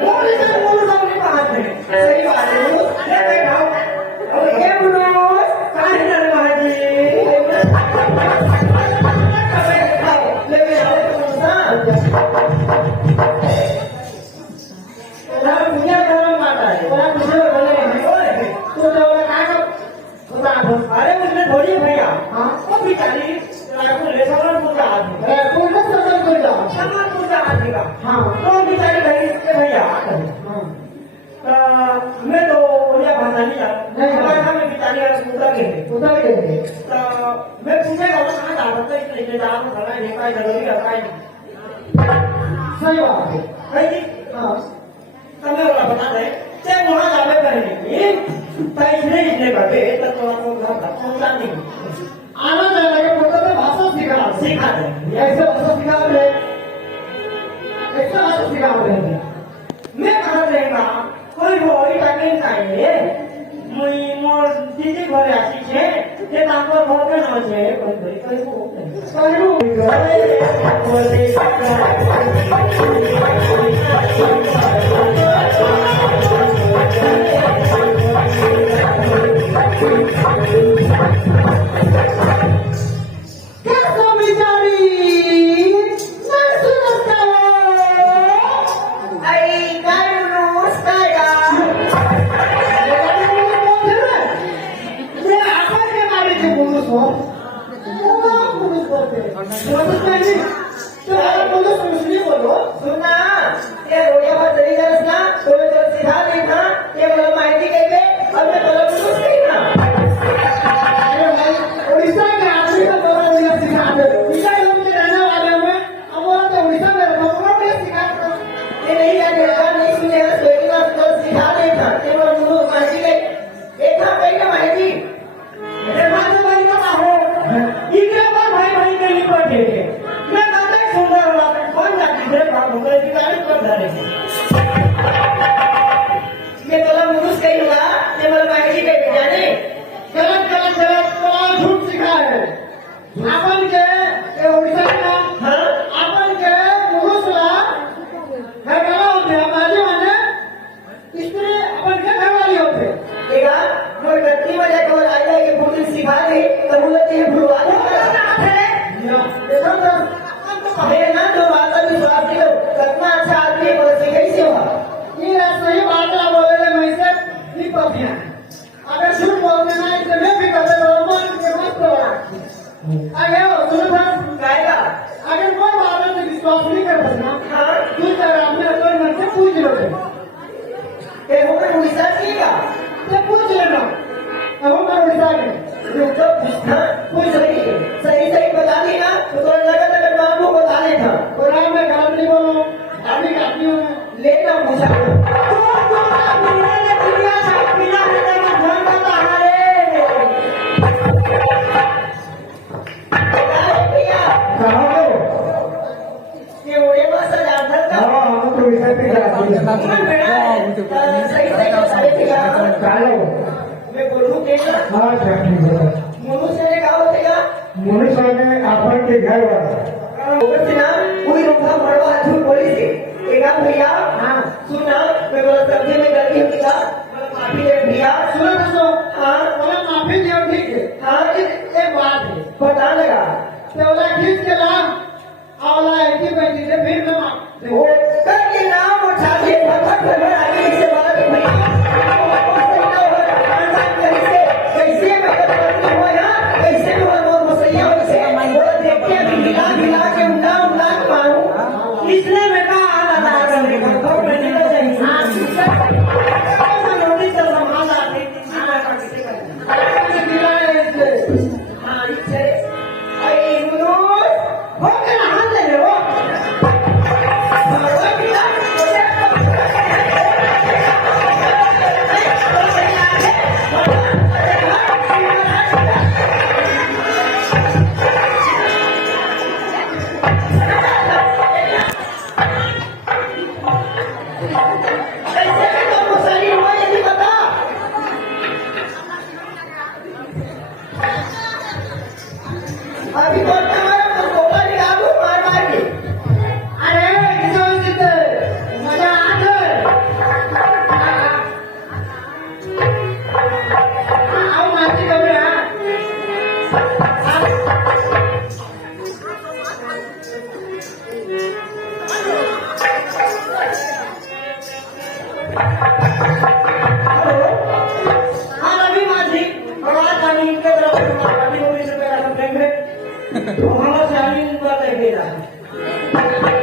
मूल जाऊन पाहत नाही सही वाढू काय भाव हे म्हणून काय झालं माझी अरे उसने थोड़ी भैया वो बिचारी तो बिचारी घरी इसके भैया मैं तो या भाषा नहीं बिचारी उतर गेले मैं पूछे कहाँ जाता इसलिए जाना हे काय जरूरी काय सही बात है તમે ઓલા બતા દે તે મોણા જાવે કરીને पैसे इतने बड़े तो थोड़ा पहुंचा नहीं आना जाना के फोटो में भाषा सिखा दे ऐसे भाषा सिखा दे ऐसे भाषा सिखा दे मैं कहाँ रहेगा कोई होई टाइम चाहिए मुई मोर दीदी घरे आसी छे ये ताको घर के न छे कोई मनुष्य आपण ते घ्यावं कोई रुका मरवा झूठ बोली थी एक भैया हाँ सुना मैं बोला सब्जी में गलती होती था माफी दे भैया सुनो सुनो हाँ बोला माफी दे ठीक है हाँ एक बात है पता लगा तो बोला खींच के ला आवला ऐसी बैठी से फिर मैं वो कर के नाम उठा के फटक कर आगे से बोला कि भैया कैसे मैं करती हूँ यहाँ कैसे मैं बहुत मसैया हो से बोला देखते हैं मिला मिला के उड़ा उड़ा के मारूं इसलिए मैं कहा आना था करने का तो मैंने तो चाहिए हाँ मैं नोटिस कर रहा हूँ आना किसी का मिला है हाँ इससे आई मनोज हो गया हाथ ले लो अभी तो मार मार के अरे किसान मजा आ हा नवी माझी प्रवास आणि इतके पाठी ₹20 फ्रेंड मला शाळी गेला